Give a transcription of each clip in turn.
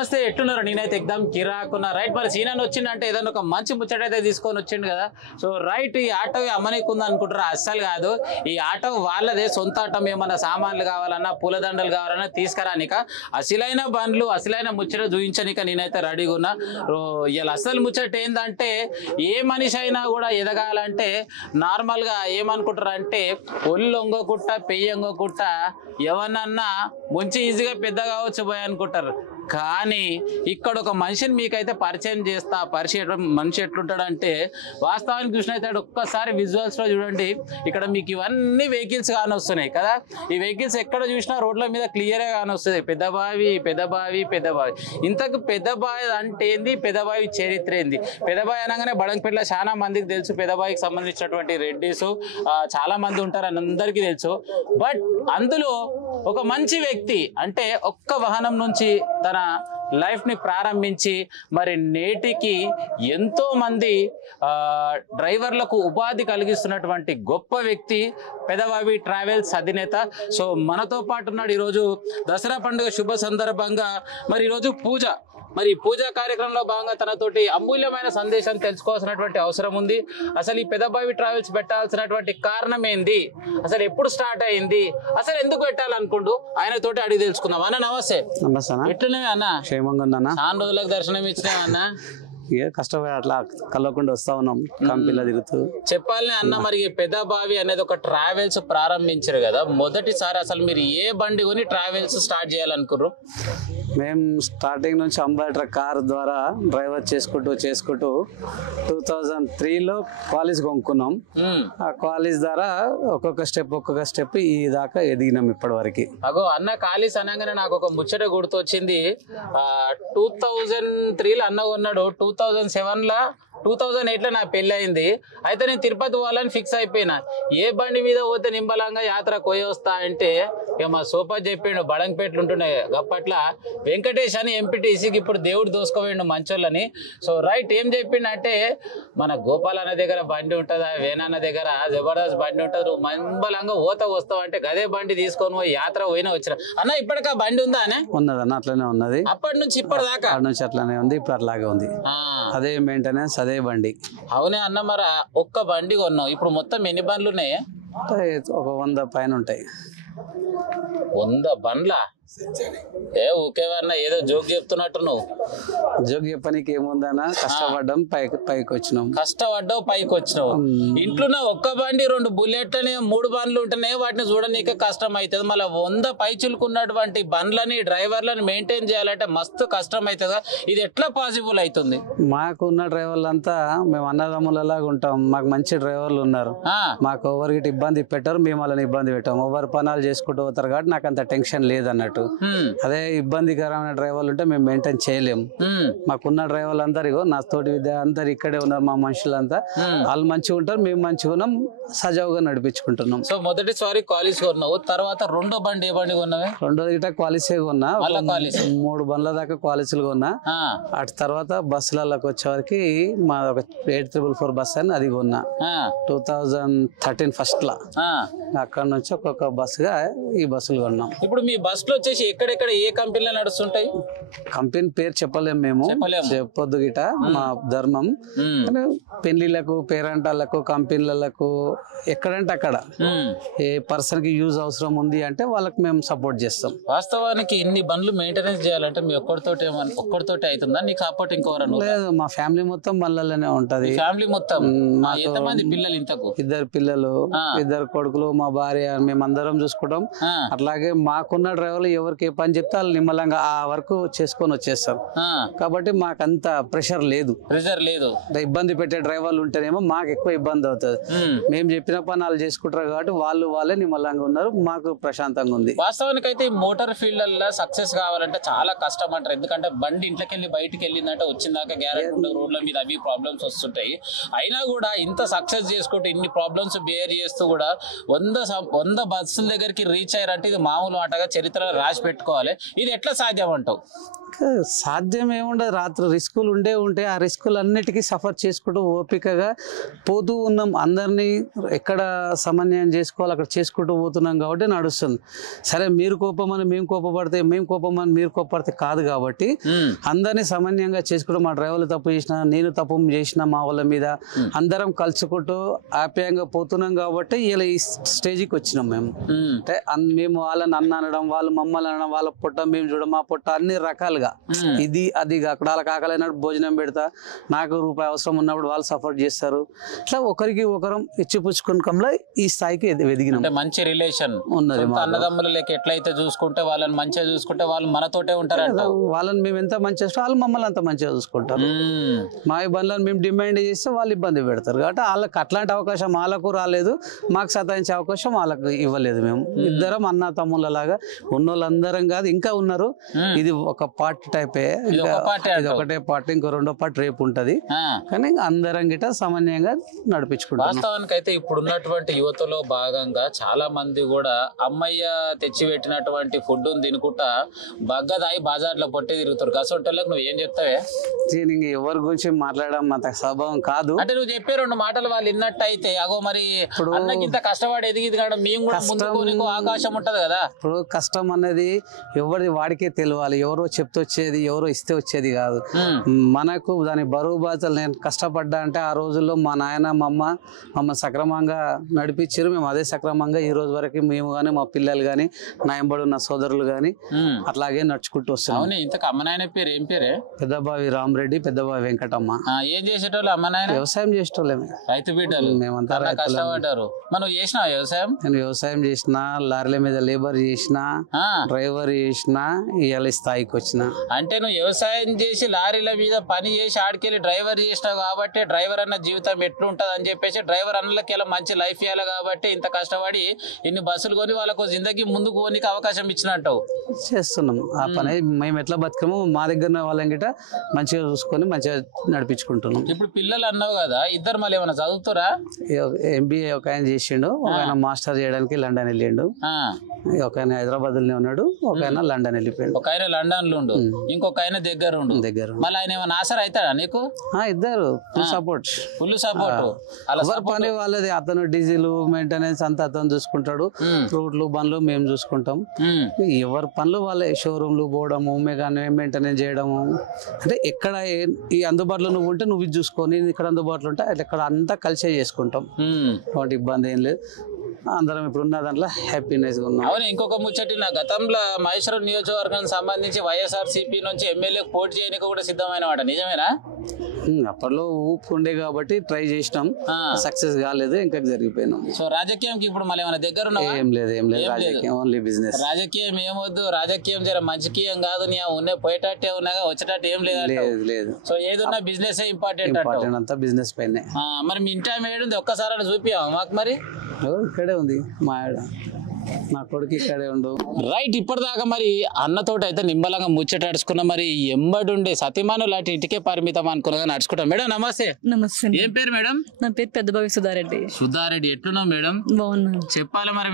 నమస్తే ఎట్టున్నారు నేనైతే ఎగ్దాం కిరాకున్నా రైట్ మరి సీనాన్ని వచ్చిందంటే ఏదైనా ఒక మంచి ముచ్చట అయితే తీసుకొని వచ్చిండు కదా సో రైట్ ఈ ఆటో అమ్మనీకుంది అనుకుంటారా అస్సలు కాదు ఈ ఆటో వాళ్ళదే సొంత ఆటో ఏమన్నా సామాన్లు కావాలన్నా పూలదండలు కావాలన్నా తీసుకురానిక అసలైన బండ్లు అసలైన ముచ్చట చూపించనిక నేనైతే రెడీగా ఉన్నా ఇలా అసలు ముచ్చట ఏంటంటే ఏ మనిషి అయినా కూడా ఎదగాలంటే నార్మల్గా ఏమనుకుంటారు అంటే ఒళ్ళు ఒంగొకుట్ట పెయ్యి ఒంగొకుట్ట ఎవరన్నా ముంచి ఈజీగా పెద్ద కావచ్చు పోయి అనుకుంటారు కానీ ఇక్కడ ఒక మనిషిని మీకైతే పరిచయం చేస్తా మనిషి ఎట్లుంటాడంటే వాస్తవానికి చూసినైతే ఒక్కసారి విజువల్స్ లో చూడండి ఇక్కడ మీకు ఇవన్నీ వెహికల్స్ కానొస్తున్నాయి కదా ఈ వెహికల్స్ ఎక్కడ చూసినా రోడ్ల మీద క్లియర్ గా కానొస్తుంది పెద్దబావి పెద్దబావి పెద్దబావి ఇంతకు పెద్దబావి అంటే ఏంది పెద్దబావి చరిత్ర ఏంది పెద్దబావి అనగానే బడంగపేటలో చాలా మందికి తెలుసు పెద్దబావికి సంబంధించినటువంటి రెడ్డిస్ చాలా మంది ఉంటారు అని అందరికీ తెలుసు బట్ అందులో ఒక మంచి వ్యక్తి అంటే ఒక్క వాహనం నుంచి తన లైఫ్ ని ప్రారంభించి మరి నేటికి ఎంతో మంది డ్రైవర్లకు ఉపాధి కలిగిస్తున్నటువంటి గొప్ప వ్యక్తి పెదబావి ట్రావెల్స్ అధినేత సో మనతో పాటు ఉన్నాడు ఈరోజు దసరా పండుగ శుభ సందర్భంగా మరి ఈరోజు మరి పూజా కార్యక్రమంలో భాగంగా తనతోటి అమూల్యమైన సందేశం తెలుసుకోవాల్సినటువంటి అవసరం ఉంది అసలు ఈ పెదబావి ట్రావెల్స్ పెట్టాల్సినటువంటి కారణం ఏంది అసలు ఎప్పుడు స్టార్ట్ అయింది అసలు ఎందుకు పెట్టాలనుకుంటూ ఆయనతోటి అడిగి తెలుసుకుందాం అన్న నమస్తే ఎట్లనే అన్న క్షేమంగా ఉందన్న చాలా రోజులకు దర్శనం ఇచ్చినావు అన్న కష్టపడి అట్లా కలవకుండా వస్తా ఉన్నాం కంపెనీలో తిరుగుతూ చెప్పాలని అన్న మరి పెదబావి అనేది ఒక ట్రావెల్స్ ప్రారంభించారు కదా మొదటిసారి అసలు మీరు ఏ బండి కొని ట్రావెల్స్ స్టార్ట్ చేయాలనుకున్నారు మేము స్టార్టింగ్ నుంచి అంబాసిడర్ కార్ ద్వారా డ్రైవర్ చేసుకుంటూ 2003లో కాలేజ్ కొనుక్కున్నాం ఆ కాలేజ్ ద్వారా ఒక్కొక్క స్టెప్ ఈ దాకా ఎదిగినాం ఇప్పటి వరకు అగో అన్న కాలేజ్ అనగానే నాకు ఒక ముచ్చట గుర్తొచ్చింది 2003లో అన్న ఉన్నాడు 2008లో నా పెళ్లి అయింది అయితే నేను తిరుపతి పోవాలని ఫిక్స్ అయిపోయినా ఏ బండి మీద పోతే నింబలంగా యాత్ర కోయి వస్తా అంటే ఇక మా సోపా చెప్పిండు బడంగపేటలు ఉంటున్నాయి అప్పట్ల వెంకటేష్ అని ఎంపీటీసీకి ఇప్పుడు దేవుడు దోసుకోపోయిండు మంచోళ్ళని సో రైట్ ఏం చెప్పిండంటే మన గోపాల్ అన్న దగ్గర బండి ఉంటుందా వేణన్న దగ్గర జబర్దస్త్ బండి ఉంటుంది నువ్వు నింబలంగా వస్తావు అంటే గదే బండి తీసుకొని పోయి యాత్ర పోయినా వచ్చిన అన్న ఇప్పటికా బండి ఉందా అనే ఉన్నదన్న అట్లనే ఉన్నది అప్పటి నుంచి ఇప్పటిదాకా నుంచి అట్లానే ఉంది ఇప్పుడు అట్లాగే ఉంది అదే మెయింటెనెన్స్ అదే బండి అవునే అన్న మరి ఒక్క బండి కొన్నావు ఇప్పుడు మొత్తం ఎన్ని బండ్లు ఉన్నాయి ఒక 100 పైన ఉంటాయి 100 బండ్లా ఊకేవన్నా ఏదో జోక్ చెప్తున్నట్టు నువ్వు జోక్ చెప్పడానికి ఏముందన్నా కష్టపడ్డాం పైకి వచ్చినాం కష్టపడ్డావు పైకి వచ్చినావు ఇంట్లో ఒక్క బండి 2 బుల్లెట్లని 3 బండ్లు ఉంటేనే వాటిని చూడనీకే కష్టం అవుతుంది మళ్ళీ 100 పైచులుకున్నటువంటి బండ్లని డ్రైవర్లను మెయింటైన్ చేయాలంటే మస్తు కష్టం అవుతుంది ఇది ఎట్లా పాసిబుల్ అవుతుంది మాకు ఉన్న డ్రైవర్లంతా మేము అన్నదమ్ములలాగా ఉంటాం మాకు మంచి డ్రైవర్లు ఉన్నారు మాకు ఎవరికి ఇబ్బంది పెట్టరు మేము వాళ్ళని ఇబ్బంది పెట్టాం ఎవరు పనాలు చేసుకుంటూ పోతారు కాబట్టి నాకు అంత టెన్షన్ లేదన్నట్టు అదే ఇబ్బందికరమైన డ్రైవర్లు ఉంటే మేము మెయింటైన్ చేయలేము మాకున్న డ్రైవర్లు అందరూ నా తోటి విద్య అందరు ఇక్కడే ఉన్నారు మా మనుషులంతా వాళ్ళు మంచిగా ఉంటారు మేము మంచిగా ఉన్నాం సజావుగా నడిపించుకుంటున్నాం సో మొదటిసారి కాలేజ్ కొన్నావు తర్వాత రెండో బండి ఏ బండి కొన్నావే రెండో గిట క్వాలిసే కొన్నా 3 బండ్ల దాకా క్వాలిటీలు కొన్నా అటు తర్వాత బస్సులకి వచ్చేవరకు మా ఒక 844 బస్ అని అది కొన్నా 2013 ఫస్ట్ లా అక్కడ నుంచి ఒక్కొక్క బస్సుగా ఈ బస్సులు కొన్నాం ఇప్పుడు మీ బస్సులు వచ్చేసి ఎక్కడెక్కడ ఏ కంపెనీలో నడుస్తుంటాయి కంపెనీ పేరు చెప్పలేము మేము చెప్పొద్దు గిట మా ధర్మం పెళ్లిళ్లకు పేరంటాలకు కంపెనీలకు ఎక్కడంటే అక్కడ ఏ పర్సన్ కి యూజ్ అవసరం ఉంది అంటే వాళ్ళకి మేము సపోర్ట్ చేస్తాం వాస్తవానికి ఇన్ని బండ్లు మెయింటెనెన్స్ చేయాలంటే మీ ఒక్కడితోటి అవుతుందా నీకు సపోర్ట్ ఇంకోవరం లేదు మా ఫ్యామిలీ మొత్తం బండ్లలోనే ఉంటది ఫ్యామిలీ మొత్తం ఎంతమంది పిల్లలు ఇంతకు 2 పిల్లలు 2 కొడుకులు మా భార్య మేమందరం చూసుకుంటాం అట్లాగే మాకున్న డ్రైవర్లు ఎవరికి ఏ పని చెప్తే వాళ్ళు నిమ్మలంగా ఆ వరకు చేసుకొని వచ్చేస్తారు కాబట్టి మాకంత ప్రెషర్ లేదు ఇబ్బంది పెట్టే డ్రైవర్లు ఉంటేనేమో మాకు ఎక్కువ ఇబ్బంది అవుతుంది మేము చెప్పిన పని వాళ్ళు చేసుకుంటారు కాబట్టి వాళ్ళే నిమ్మలంగా ఉన్నారు మాకు ప్రశాంతంగా ఉంది వాస్తవానికి అయితే మోటార్ ఫీల్డ్ సక్సెస్ కావాలంటే చాలా కష్టం అంటారు ఎందుకంటే బండి ఇంట్లోకి వెళ్ళి బయటకు వెళ్ళిందంటే వచ్చిందాక గ్యారెంటీ రోడ్ల మీద అవి ప్రాబ్లమ్స్ వస్తుంటాయి అయినా కూడా ఇంత సక్సెస్ చేసుకుంటూ ఇన్ని ప్రాబ్లమ్స్ బేర్ చేస్తూ కూడా 100 బస్సుల దగ్గరికి రీచ్ అయ్యారంటే ఇది మామూలు ఆటగా చరిత్ర రాసి పెట్టుకోవాలి. ఇది ఎట్లా సాధ్యం అంటావు? సాధ్యం ఏముండదు, రాత్రి రిస్కులు ఉంటే ఆ రిస్కులు అన్నిటికీ సఫర్ చేసుకుంటూ ఓపికగా పోతూ ఉన్నాం. అందరినీ ఎక్కడ సమన్వయం చేసుకోవాలి అక్కడ చేసుకుంటూ పోతున్నాం కాబట్టి నడుస్తుంది. సరే మీరు కోపమని మేము కోపపడితే, మేము కోపమని మీరు కోపడితే కాదు కాబట్టి అందరినీ సమన్వయంగా చేసుకుంటూ, మా డ్రైవర్లు తప్పు చేసినా, నేను తప్పు చేసిన మా వాళ్ళ మీద అందరం కలుసుకుంటూ ఆప్యాయంగా పోతున్నాం కాబట్టి ఇలా ఈ స్టేజ్కి వచ్చినాం మేము. అంటే మేము వాళ్ళని అనడం, వాళ్ళు మమ్మల్ని అనడం, వాళ్ళ పొట్ట మేము చూడడం, మా పొట్ట అన్ని రకాలుగా ఇది అది అక్కడ వాళ్ళకి ఆకలైనప్పుడు భోజనం పెడతా, నాకు రూపాయి అవసరం ఉన్నప్పుడు వాళ్ళు సపోర్ట్ చేస్తారు. ఇట్లా ఒకరికి ఒకరం ఇచ్చిపుచ్చుకునకంలో ఈ స్థాయికి ఎదిగినాం. మంచి రిలేషన్ ఉన్నది. అన్నదమ్ములు లెక్క ఎట్లయితే చూసుకుంటే, వాళ్ళని మంచిగా చూసుకుంటే వాళ్ళు మనతోటే ఉంటారు. వాళ్ళని మేము ఎంత మంచిగా చూస్తే వాళ్ళు మమ్మల్ని అంత మంచిగా చూసుకుంటారు. మా ఇబ్బందులను మేము డిమాండ్ చేస్తే వాళ్ళు ఇబ్బంది పెడతారు. కాబట్టి వాళ్ళకి అట్లాంటి అవకాశం వాళ్ళకు రాలేదు, మాకు సతాయించే అవకాశం వాళ్ళకు ఇవ్వలేదు. మేము ఇద్దరం అన్న తమ్ముళ్ళలాగా ఉన్నోళ్ళందరం కాదు, ఇంకా ఉన్నారు. ఇది ఒక పార్ట్ టైపే, ఇది ఒకటే పార్ట్, ఇంకో రెండో పార్ట్ రేపు ఉంటది. కానీ అందరం గిట సమన్వయంగా నడిపించుకుంటాం. వాస్తవానికి అయితే ఇప్పుడు ఉన్నటువంటి యువతలో భాగంగా చాలా మంది కూడా అమ్మయ్య తెచ్చి పెట్టినటువంటి ఫుడ్ తినుకుంటా బగ్గదాయి బజార్లో పొట్టి తిరుగుతారు. గసొంటోళ్ళకి నువ్వు ఏం చెప్తావే? నేను ఎవరి గురించి మాట్లాడడం అంత స్వభావం కాదు. అంటే నువ్వు చెప్పే రెండు మాటలు వాళ్ళు విన్నట్టు అయితే, అగో మరి అన్నకి ఇంత కష్టపడి ఎదిగింది కాదు, మేము కూడా ముందుకు అవకాశం ఉంటది కదా. ఇప్పుడు కష్టం అనేది ఎవరిది వాడికే తెలియాలి. ఎవరో చెప్తే వచ్చేది, ఎవరో ఇస్తే వచ్చేది కాదు. మనకు దాని బరువు బాధ్యతలు. నేను కష్టపడ్డా అంటే ఆ రోజుల్లో మా నాయన మా అమ్మ సక్రమంగా నడిపించారు. మేము అదే సక్రమంగా ఈ రోజు వరకు మేము కానీ, మా పిల్లలు కానీ, నా ఎంబడి ఉన్న సోదరులు కానీ అట్లాగే నడుచుకుంటూ వస్తున్నాం. ఇంతకు అమ్మ నాయన పేరు ఏం పేరే? పెద్దబావి రామరెడ్డి, పెద్దబావి వెంకటమ్మ. ఏం చేసేటోళ్ళు అమ్మ నాయన? వ్యవసాయం చేసేటోళ్ళమే, రైతు బిడ్డలు. మేమంతా కష్టపడ్డారు. మనం చేసినా వ్యవసాయం? నేను వ్యవసాయం చేసిన, లారీల మీద లేబర్ చేసిన, డ్రైవర్ చేసిన, ఇవాళ స్థాయికి వచ్చిన. అంటే నువ్వు వ్యవసాయం చేసి లారీల మీద పని చేసి ఆడికెళ్ళి డ్రైవర్ చేసినావు కాబట్టి డ్రైవర్ అన్న జీవితం ఎట్లుంటది అని చెప్పేసి డ్రైవర్ అన్నలకి ఇలా మంచి లైఫ్ ఇవ్వాలి కాబట్టి ఇంత కష్టపడి ఇన్ని బస్సులు కొని వాళ్ళకు జిందగీ ముందుకు పోనీకి అవకాశం ఇచ్చినట్టు చేస్తున్నాం. ఆ పని మేము ఎట్లా బతుకమో మా దగ్గర వాళ్ళని గిట్ట మంచిగా చూసుకొని మంచిగా నడిపించుకుంటున్నాం. ఇప్పుడు పిల్లలు అన్నావు కదా, ఇద్దరు మళ్ళీ ఏమైనా చదువుతారా? ఎంబీఏ ఒక ఆయన చేసిండు, ఒక ఆయన మాస్టర్ చేయడానికి లండన్ వెళ్ళిండు, ఒక ఆయన హైదరాబాద్ లోనే ఉన్నాడు, ఒక ఆయన లండన్ వెళ్ళిపోయాడు. ఒక ఆయన లండన్ లో ఉండు, ఇంకొక ఆయన దగ్గర మళ్ళీ ఆయన ఏమైనా ఆసరా అవుతాడా నీకు? ఇద్దరు ఫుల్ సపోర్ట్. ఎవరి పని వాళ్ళది. అతను డీజిల్ మెయింటెనెన్స్ అంతా అతను చూసుకుంటాడు, రూట్లు బండ్లు మేము చూసుకుంటాం. ఎవరి పనులు వాళ్ళే. షోరూమ్లు పోవడము, మెయింటెనెన్స్ చేయడము, అంటే ఎక్కడ ఈ అందుబాటులో నువ్వు ఉంటే నువ్వు ఇది చూసుకొని, ఇక్కడ అందుబాటులో ఉంటే ఇక్కడ అంతా కలిసే చేసుకుంటాం. వాటి ఇబ్బంది ఏం లేదు. అందరం ఇప్పుడు ఉన్న దాంట్లో హ్యాపీనెస్ గా ఉన్నాం. అవును, ఇంకొక ముచ్చటి, నా గతంలో మహేశ్వరం నియోజకవర్గానికి సంబంధించి వైఎస్ఆర్సీపీ నుంచి ఎమ్మెల్యే పోటీ చేయడానికి కూడా సిద్ధమైన వాట, నిజమేనా? అప్పట్లో ఊపు ఉండే కాబట్టి ట్రై చేసినాం, సక్సెస్ కాలేదు, ఇంకా జరిగిపోయినాం. సో రాజకీయంకి ఇప్పుడు మళ్ళీ ఏమైనా దగ్గర ఏం లేదు రాజకీయం, ఓన్లీ బిజినెస్. రాజకీయం ఏమొద్దు, రాజకీయం జర మంచికీయం కాదు, నీ ఉన్న పోయేటట్టే ఉన్నాగా వచ్చేటట్టు ఏం లేదు. సో ఏదున్నా బిజినెస్ ఇంపార్టెంట్ అంతా బిజినెస్ పైన. మరి మీ ఇంటి ఆమె ఏడుంది, ఒక్కసారి చూపియావా మాకు? మరి ఇక్కడే ఉంది మా ఆడ, నా కొడుకు ఇక్కడే ఉండు. రైట్, ఇప్పటిదాకా మరి అన్నతోటి అయితే నిమ్మలంగా ముచ్చటడుచుకున్నా. మరి ఎంబడి ఉండే సతీమాను లాంటి ఇంటికే పరిమితం అనుకున్నా నడుచుకుంటాం. మేడం నమస్తే. నమస్తే. ఏం పేరు మేడం? నా పేరు పెద్దబావి సుధారెడ్డి. సుధారెడ్డి, ఎట్లున్నావు మేడం? బాగున్నాను. చెప్పాలి మరి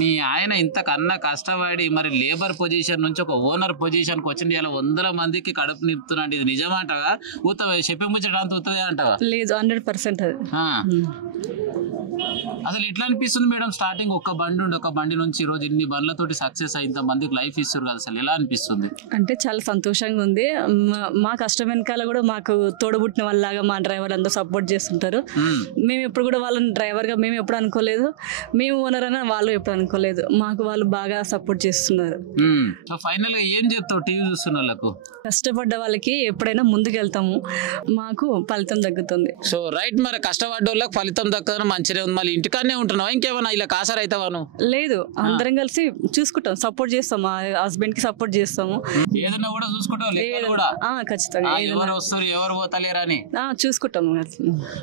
మీ ఆయన ఇంతకన్నా కష్టపడి మరి లేబర్ పొజిషన్ నుంచి ఒక ఓనర్ పొజిషన్ కి వచ్చింది, ఇలా 100 మందికి కడుపు నింపుతున్నాడు. ఇది నిజమంటగా? చెప్పి ముచ్చట అంత ఉత్తదే అంటగా? లేదు, 100% అది. అసలు ఎట్లా అనిపిస్తుంది మేడం? స్టార్టింగ్ ఒక బండి నుంచి ఈ రోజు ఇన్ని బండ్లతోటి సక్సెస్ అయింత మందికి లైఫ్ ఇస్తారు కదా, అసలు ఎలా అనిపిస్తుంది? అంటే చాలా సంతోషంగా ఉంది. మా కష్టం వెనకాల కూడా మాకు తోడబుట్టిన వాళ్ళలాగా మా డ్రైవర్లు అందరూ సపోర్ట్ చేస్తుంటారు. మేము ఎప్పుడు కూడా వాళ్ళని డ్రైవర్ గా మేము ఎప్పుడు అనుకోలేదు, మేము ఓనర్ అని వాళ్ళు ఎప్పుడు అనుకోలేదు. మాకు వాళ్ళు బాగా సపోర్ట్ చేస్తున్నారు. ఫైనల్ గా ఏం చెప్తావు టీవీ చూస్తున్న వాళ్ళకు? కష్టపడ్డ వాళ్ళకి ఎప్పుడైనా ముందుకు వెళ్తాము, మాకు ఫలితం దక్కుతుంది. సో రైట్, మరి కష్టపడ్డ వాళ్ళకి ఫలితం దక్కదని మంచిగా ఉంది. మళ్ళీ ఇంటికాడనే ఉంటున్నావా, ఇంకేమన్నా ఇలా కాసర్ అవుతావాను? లేదు, అందరం కలిసి చూసుకుంటాం, సపోర్ట్ చేస్తాం, మా హస్బెండ్ కి సపోర్ట్ చేస్తాము. ఏదైనా కూడా చూసుకుంటాం ఖచ్చితంగా, ఎవరు వస్తారు ఎవరు పోతలేరని చూసుకుంటాం.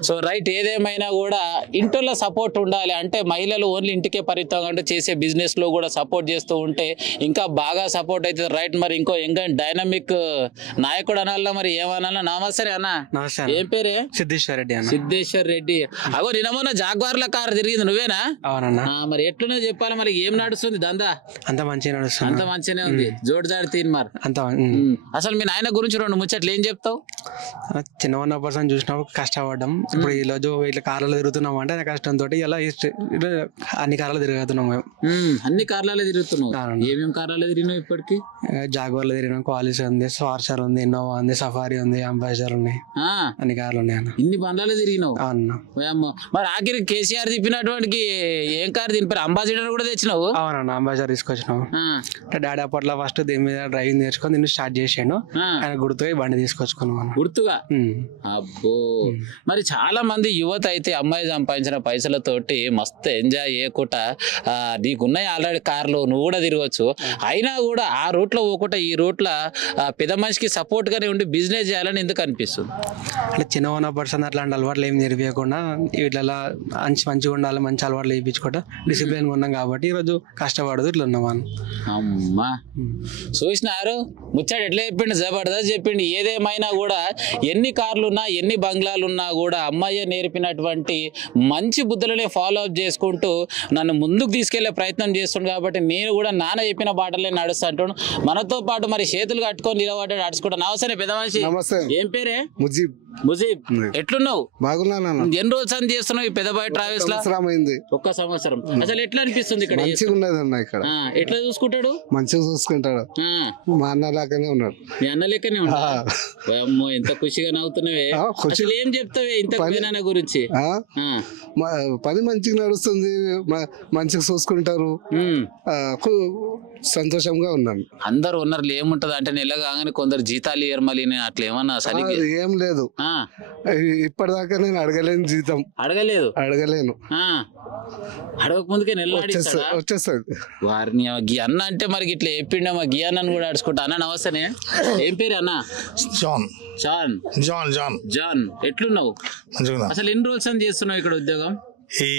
సో రైట్, ఏదేమైనా కూడా ఇంట్లో సపోర్ట్ ఉండాలి. అంటే మహిళలు ఓన్లీ ఇంటికే పరిమితం అంటే చేసే బిజినెస్ లో కూడా సపోర్ట్ చేస్తూ ఉంటే ఇంకా బాగా సపోర్ట్ అవుతుంది. రైట్, మరి ఇంకో ఇంకా డైనమిక్ నాయకుడు అనాలా, మరి ఏమనాలా? నమస్తే అన్న. ఏం పేరే? సిద్ధేశ్వర్ రెడ్డి. సిద్ధేశ్వర్ రెడ్డి. అగో నిన్న మొన్న జాగ్వార్ కార్ల కార్ తిరిగింది నువ్వేనా? అవునన్నా. మరి ఎట్లున్నా చెప్పాలి, మరి ఏం నడుస్తుంది దందా? అంత మంచిగా నడుస్తుంది. అంత మంచిగానే ఉంది, జోడుదారి తీన్ మరి అంత. అసలు మీ నాయన గురించి 2 ముచ్చట్లు ఏం చెప్తావు? చిన్న ఉన్న పర్సన్ చూసినప్పుడు కష్టపడ్డాం. ఇప్పుడు ఈ రోజు ఇట్లా కార్లలో తిరుగుతున్నాం అంటే కష్టంతో ఇలా అన్ని కార్లు తిరుగుతున్నాం మేము. అన్ని కార్లలో తిరుగుతున్నావు? ఏమేమి కార్లలో తిరిగినావు ఇప్పటికి? జాగ్వర్లో తిరిగినాం, క్వాలిస్ ఉంది, స్వార్చర్ ఉంది, ఇన్నోవా ఉంది, సఫారీ ఉంది, అంబాసిడర్ ఉన్నాయి, అన్ని కార్లు ఉన్నాయి అన్న. ఇన్ని బండ్లలో తిరిగినావు? మరి ఆఖరికి కేసీఆర్ తిప్పినటువంటి ఏం కార్ తినిపారు? అంబాసిడర్ కూడా తెచ్చినావు? అవునన్నా, అంబాసిడర్ తీసుకొచ్చినావు. డాడీ అప్పట్లో ఫస్ట్ దీని మీద డ్రైవింగ్ నేర్చుకొని దీన్ని స్టార్ట్ చేసాను. ఆయన గుర్తుగా బండి తీసుకొచ్చుకున్నాం. గుర్తుగా? అబ్బో. మరి చాలా మంది యువత అయితే అమ్మాయి సంపాదించిన పైసలతోటి మస్తు ఎంజాయ్ చేయకుండా నీకున్నాయి ఆల్రెడీ కార్లు, నువ్వు కూడా తిరగచ్చు, అయినా కూడా ఆ రూట్ లో పోకుండా ఈ రూట్ లో పెద్ద మనిషికి సపోర్ట్ గానే ఉండి బిజినెస్ చేయాలని ఎందుకు అనిపిస్తుంది? అంటే చిన్న ఉన్న పర్సన్ అట్లాంటి అలవాట్లు ఏమి నేర్పించకుండా ఇట్లా మంచిగా ఉండాలి, మంచి అలవాట్లు వేయించుకుంటా డిసిప్లిన్ ఉన్నాం కాబట్టి ఈరోజు కష్టపడదు ఇట్లా ఉన్నాం. అమ్మా చూసినారు ముచ్చాడు ఎట్లా చెప్పిండు, జబర్దస్త్ చెప్పిండు. ఏదేమైనా కూడా ఎన్ని కార్లున్నా ఎన్ని బంగ్లాలున్నా కూడా అమ్మాయి నేర్పినటువంటి మంచి బుద్ధులనే ఫాలో అప్ చేసుకుంటూ నన్ను ముందుకు తీసుకెళ్లే ప్రయత్నం చేస్తుండు. కాబట్టి నేను కూడా నాన్న చెప్పిన బాటలే నడుస్తుంటాను. మనతో పాటు మరి చేతులు కట్టుకొని నిలబడ్డాడు అడుచుకుంటాను. నమస్తే పెద్ద మనిషి. ఏం పేరే? ముజీబ్. ముజీబ్, ఎట్లున్నావు? బాగున్నాను. ఎన్ని రోజులు సంది చేస్తున్నావు ఈ పెద్దబాయి ట్రావెల్స్ లో? ఒక్క సంవత్సరం. అసలు ఎట్లా అనిపిస్తుంది ఇక్కడ? మంచిగా ఉన్నదన్న ఇక్కడ. ఎట్లా చూసుకుంటాడు? మంచిగా చూసుకుంటాడు. మా అన్న లాగానే ఉన్నాడు. మీ అన్న లెక్కనే ఉన్నాడు. అమ్మో ఎంత ఖుషిగా నవ్వుతున్నావే. అసలు ఏం చెప్తావే ఇంత గురించి? పని మంచిగా నడుస్తుంది, మంచిగా చూసుకుంటారు, సంతోషంగా ఉన్నాను. అందరు ఉన్నారు ఏముంటది అంటే నెల కాగానే కొందరు జీతాలు ఇయ్యరు మళ్ళీ అట్లా ఏమన్నా? సరిగ్గా ఏం లేదు, ఇప్పటిదాకా నేను అడగలేను జీతం. అడగలేను. అడగక ముందుకే నెల వచ్చేస్తుంది. వారిని గీ అన్న అంటే మరి ఇట్లా చెప్పిండమ్మా, గీ అన్నను కూడా అడుచుకుంటా. అన్న నమస్తేనే. ఏం పేరు అన్న? John. John. John. John. John, ఎట్లున్నావు? అసలు ఎన్ని రోజులు అని చేస్తున్నావు ఇక్కడ ఉద్యోగం? ఈ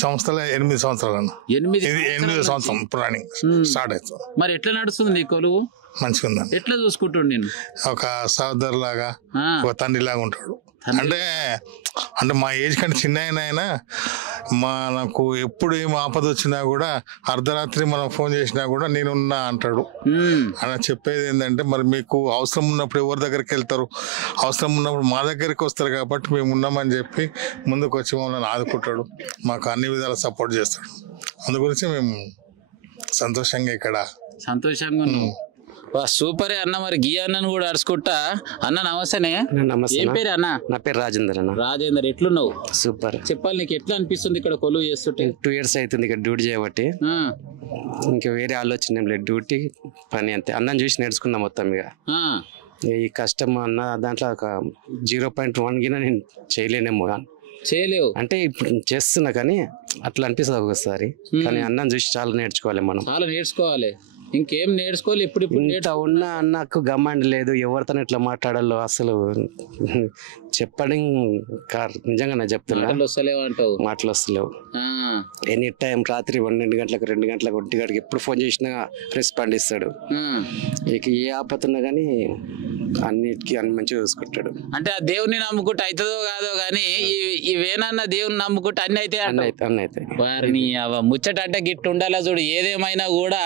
సంస్థలో 8 సంవత్సరాలు. 8వ సంవత్సరం ప్లానింగ్ స్టార్ట్ అవుతుంది. మరి ఎట్లా నడుస్తుంది నీ కొలువు? మంచిగా ఉందండి. ఎట్లా చూసుకుంటాడు? నేను ఒక సోదరు లాగా, ఒక తండ్రి లాగా ఉంటాడు. అంటే మా ఏజ్ కంటే చిన్న అయినా మనకు ఎప్పుడు ఏం ఆపద వచ్చినా కూడా అర్ధరాత్రి మనం ఫోన్ చేసినా కూడా నేనున్నా అంటాడు. అని చెప్పేది ఏంటంటే, మరి మీకు అవసరం ఉన్నప్పుడు ఎవరి దగ్గరికి వెళ్తారు? అవసరం ఉన్నప్పుడు మా దగ్గరికి వస్తారు కాబట్టి మేము ఉన్నామని చెప్పి ముందుకు వచ్చి మమ్మల్ని ఆదుకుంటాడు, మాకు అన్ని విధాలు సపోర్ట్ చేస్తాడు. అందు గురించి మేము సంతోషంగా ఇక్కడ ఉన్నాం. సూపరే అన్న. మరి గీ అన్నను కూడా అడుచుకుంటా. అన్న నమస్తేనే. ఏం పేరు అన్న? నా పేరు రాజేందర్ అన్న. రాజేందర్, ఎట్లున్నావు? సూపర్. చెప్పాలి, నీకు ఎట్లా అనిపిస్తుంది ఇక్కడ కొలువు చేస్తుంటే? 2 years అవుతుంది ఇక్కడ డ్యూటీ చేయబట్టి. ఇంకా వేరే ఆలోచన ఏం లేదు, డ్యూటీ పని అంతే. అన్నం చూసి నేర్చుకున్నా మొత్తం. ఇక ఈ కష్టం అన్న దాంట్లో ఒక 0.1 గిన నేను చేయలేనేమో. చేయలేవు అంటే ఇప్పుడు చేస్తున్నా కానీ అట్లా అనిపిస్తుంది ఒక్కొక్కసారి. కానీ అన్నం చూసి చాలా నేర్చుకోవాలి, మనం చాలా నేర్చుకోవాలి. ఇంకేం నేర్చుకోవాలి? ఇప్పుడు ఉన్న అన్నకు గమ్మండి లేదు, ఎవరితో ఎట్లా మాట్లాడాలో అసలు చెప్పడం నిజంగా నేను చెప్తున్నా, మాటలు వస్తలేవు. ఎనీ టైం రాత్రి 12 గంటలకు 2 గంటలకు 1 గంటకి ఎప్పుడు ఫోన్ చేసినా రెస్పాండ్ ఇస్తాడు. ఇక ఏ ఆపతున్నా కానీ అన్నిటికీ అన్ని మంచిగా చూసుకుంటాడు. అంటే ఆ దేవుని నమ్ముకుంటే అవుతుందో కాదో కానీ ఇవేనన్నా దేవుని నమ్ముకుంటే అన్ని అయితే అన్నైతే వారిని ముచ్చట అంటే గిట్టు ఉండాలా చూడు. ఏదేమైనా కూడా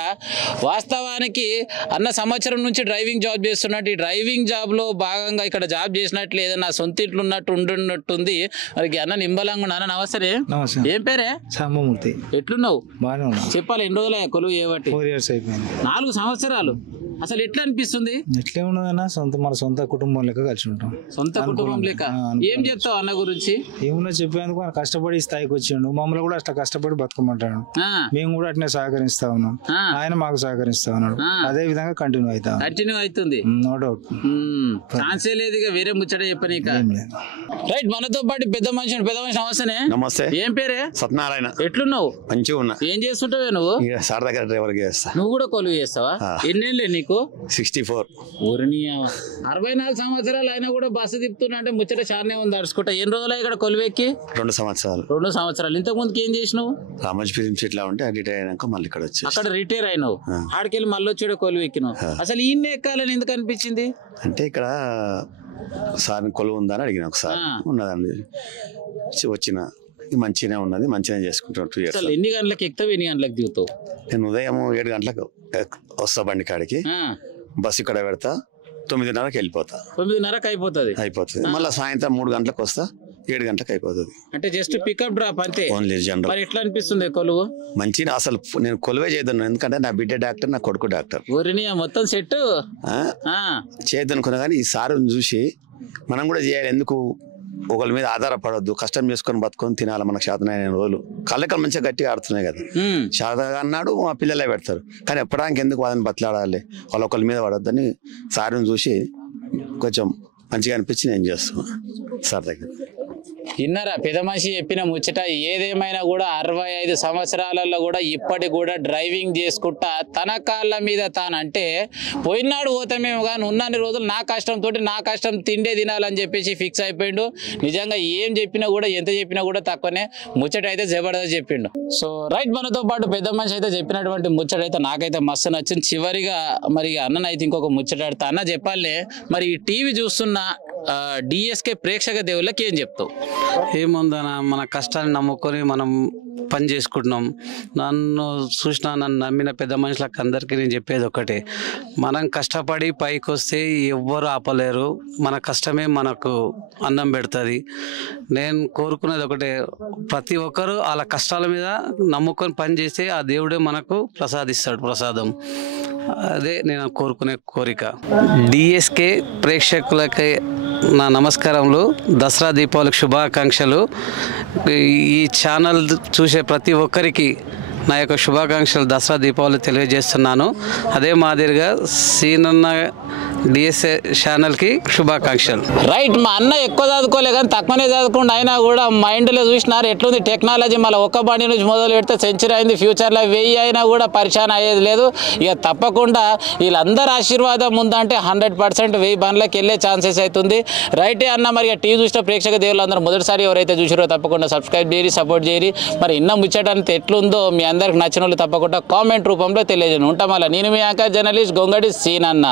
వాస్తవానికి అన్న సంవత్సరం నుంచి డ్రైవింగ్ జాబ్ చేస్తున్నట్టు, ఈ డ్రైవింగ్ జాబ్ లో భాగంగా ఇక్కడ జాబ్ చేసినట్లు ఏదన్నా సొంత ఇట్లు ఉన్నట్టు ఉండున్నట్టుంది. మరి అన్న నింబలంగా ఉన్నా. నమస్తే. ఏం పేరే? సాంబమూర్తి. ఎట్లున్నావు? బాగానే ఉన్నా. చెప్పాలి, ఎన్ని రోజులు కొలువు చేయబట్టి? 4 years అయిపోయింది. 4 సంవత్సరాలు. అసలు ఎట్లా అనిపిస్తుంది? ఎట్లే ఉన్నదన్నా, మన సొంత కుటుంబం లెక్క కలిసి ఉంటాం. సొంత కుటుంబం లెక్క. ఏం చెప్తావు అన్న గురించి? ఏమున్నా చెప్పేందుకు కష్టపడి స్థాయికి వచ్చిండు, మమ్మల్ని కూడా అట్లా కష్టపడి బతుకమంటాడు. మేము కూడా అట్నే సహకరిస్తా ఉన్నాం, ఆయన మాకు సహకరిస్తా ఉన్నాడు. అదే విధంగా కంటిన్యూ అవుతుంది. No doubt. ఛాన్సే లేదు ఇక వేరే ముచ్చట చెప్పనీక. రైట్, మనతో పాటు పెద్ద మనిషి నమస్తే. నమస్తే. ఏం పేరే? సత్యనారాయణ. ఎట్లున్నావు? మంచిగా ఉన్నా. ఏం చేస్తుంటావే నువ్వు? సార్ దగ్గర డ్రైవర్ చేస్తా. నువ్వు కూడా కొలువు చేస్తావా? ఎన్నేళ్ళే నీకు? 64. 64 సంవత్సరాలు అయినా కూడా బస్సు తిప్పుతున్నా అంటే ముచ్చట చానే ఉంది అడుచుకుంటా. ఎన్ని రోజులు ఇక్కడ కొలువెక్కి? 2 సంవత్సరాలు. 2 సంవత్సరాలు. ఇంతకు ముందుకి ఏం చేసినావు? రామోజీ ఫిలిం సిటీలో ఉంటే రిటైర్ అయినాక మళ్ళీ ఇక్కడ వచ్చి అక్కడ రిటైర్ అయినావు. ఆడికెళ్ళి మళ్ళీ వచ్చి కొలువు ఎక్కినావు. అసలు ఈయన ఎక్కాలని ఎందుకు అనిపించింది? అంటే ఇక్కడ సార్ కొలువు ఉందని అడిగిన, ఒకసారి ఉన్నదండి వచ్చిన. మంచిగానే ఉన్నది, మంచిగానే చేసుకుంటాం 2 years. అసలు ఎన్ని గంటలకు ఎక్కుతావు, ఎన్ని గంటలకు దిగుతావు? నేను ఉదయం 7 గంటలకు వస్తా బండి కాడికి, బస్సు ఇక్కడ పెడతా, 9:30కి వెళ్ళిపోతా. 9:30కి అయిపోతుంది. మళ్ళీ సాయంత్రం 3 గంటలకు వస్తా, 7 గంటలకు అయిపోతుంది. అంటే జస్ట్ పికప్ డ్రాప్ అంతే. Only general. మరి ఎట్లా అనిపిస్తుంది కొలువు? మంచిగా అసలు నేను కొలువే చేద్దాను, ఎందుకంటే నా బిడ్డ డాక్టర్, నా కొడుకు డాక్టర్. ఊరిని మొత్తం సెట్ చేద్దనుకున్నా కానీ ఈ సారుని చూసి మనం కూడా చేయాలి. ఎందుకు ఒకరి మీద ఆధారపడొద్దు, కష్టం చేసుకొని బతుకొని తినాలి. మనకు శాతనైన రోజులు కళ్ళకలు మంచిగా గట్టిగా ఆడుతున్నాయి కదా. శాతగా అన్నాడు మా పిల్లలే పెడతారు, కానీ ఎప్పడానికి ఎందుకు వాళ్ళని బతలాడాలి, వాళ్ళ ఒకరి మీద పడొద్దని సారుని చూసి కొంచెం మంచిగా అనిపించి నేను చేస్తున్నాను సార్ దగ్గర. ఇన్నారా పెద్ద మనిషి చెప్పిన ముచ్చట. ఏదేమైనా కూడా 65 సంవత్సరాలలో కూడా ఇప్పటికి కూడా డ్రైవింగ్ చేసుకుంటా తన కాళ్ళ మీద తానంటే పోయినాడు పోతామేమో కానీ ఉన్నన్ని రోజులు నా కష్టంతో నా కష్టం తిండే తినాలని చెప్పేసి ఫిక్స్ అయిపోయిండు. నిజంగా ఏం చెప్పినా కూడా ఎంత చెప్పినా కూడా తక్కువనే. ముచ్చట అయితే జబర్దస్త్ చెప్పిండు. సో రైట్, మనతో పాటు పెద్ద మనిషి అయితే చెప్పినటువంటి ముచ్చట అయితే నాకైతే మస్తు నచ్చింది. చివరిగా మరి అన్ననైతే ఇంకొక ముచ్చటాడుతా. అన్న చెప్పాలి, మరి ఈ టీవీ చూస్తున్న డిఎస్కే ప్రేక్షక దేవుళ్ళకి ఏం చెప్తావు? ఏముందన్న, మన కష్టాన్ని నమ్ముకొని మనం పని చేసుకుంటున్నాం. నన్ను చూసిన, నన్ను నమ్మిన పెద్ద మనుషులకు అందరికీ నేను చెప్పేది ఒకటే, మనం కష్టపడి పైకి వస్తే ఎవ్వరు ఆపలేరు. మన కష్టమే మనకు అన్నం పెడుతుంది. నేను కోరుకునేది ఒకటే, ప్రతి ఒక్కరూ వాళ్ళ కష్టాల మీద నమ్ముకొని పని చేస్తే ఆ దేవుడే మనకు ప్రసాదిస్తాడు ప్రసాదం. అదే నేను కోరుకునే కోరిక. డిఎస్కే ప్రేక్షకులకి నా నమస్కారములు, దసరా దీపావళికి శుభాకాంక్షలు. ఈ ఛానల్ చూసే ప్రతి ఒక్కరికి నా యొక్క శుభాకాంక్షలు, దసరా దీపావళి తెలియజేస్తున్నాను. అదే మాదిరిగా సీనన్న డిఎస్ఏ ఛానల్కి శుభాకాంక్షలు. రైట్, మా అన్న ఎక్కువ చదువుకోలే కానీ తక్కువనే చదువుకుండా అయినా కూడా మైండ్లో చూసినారు ఎట్లుంది టెక్నాలజీ. మళ్ళీ ఒక్క బండి నుంచి మొదలు పెడితే సెంచరీ అయింది, ఫ్యూచర్లో 1000 అయినా కూడా పరిచయం అయ్యేది లేదు. ఇక తప్పకుండా వీళ్ళందరూ ఆశీర్వాదం ఉందంటే 100% 1000 బండ్లకి వెళ్ళే ఛాన్సెస్ అవుతుంది. రైటే అన్న. మరి ఇక టీవీ చూసిన ప్రేక్షక దేవుళ్ళందరూ మొదటిసారి ఎవరైతే చూసారో తప్పకుండా సబ్స్క్రైబ్ చేయరి, సపోర్ట్ చేయరి. మరి ఇన్న ముచ్చటంత ఎట్లుందో మీ అందరికి నచ్చిన వాళ్ళు తప్పకుండా కామెంట్ రూపంలో తెలియజేయండి. ఉంటాం. మళ్ళీ నేను మీ యాంకర్ జర్నలిస్ట్ గొంగడి సీనన్న.